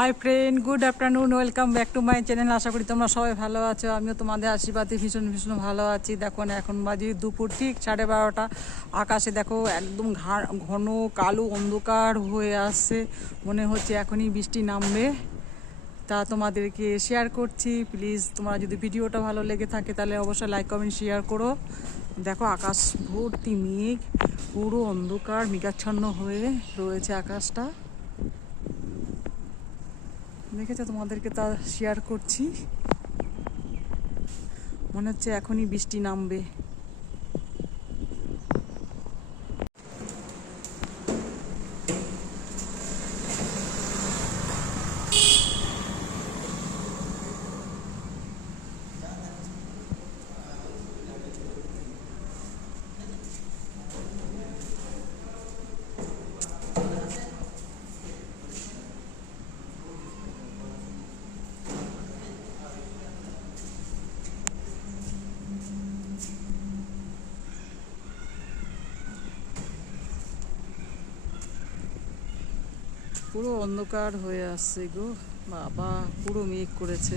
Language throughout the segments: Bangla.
Hi friend good afternoon welcome back to my channel আশা করি তোমরা সবাই ভালো আছো। আমিও তোমাদের আশীর্বাদে ভীষণ ভীষণ ভালো আছি। দেখো না, এখন বাজে দুপুর, ঠিক সাড়ে বারোটা। আকাশে দেখো একদম ঘন কালো অন্ধকার হয়ে আসছে মনে হচ্ছে এখনই বৃষ্টি নামবে। তা তোমাদেরকে শেয়ার করছি। প্লিজ তোমরা যদি ভিডিওটা ভালো লেগে থাকে, তাহলে অবশ্যই লাইক কমেন্ট শেয়ার করো। দেখো, আকাশ ভর্তি মেঘ, পুরো অন্ধকার, মেঘাচ্ছন্ন হয়ে রয়েছে আকাশটা। দেখেছ তোমাদেরকে তা শেয়ার করছি। মনে হচ্ছে এখনই বৃষ্টি নামবে। পুরো অন্ধকার হয়ে আসছে গো। বাবা পুরো মেঘ করেছে।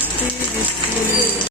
বৃষ্টি বৃষ্টি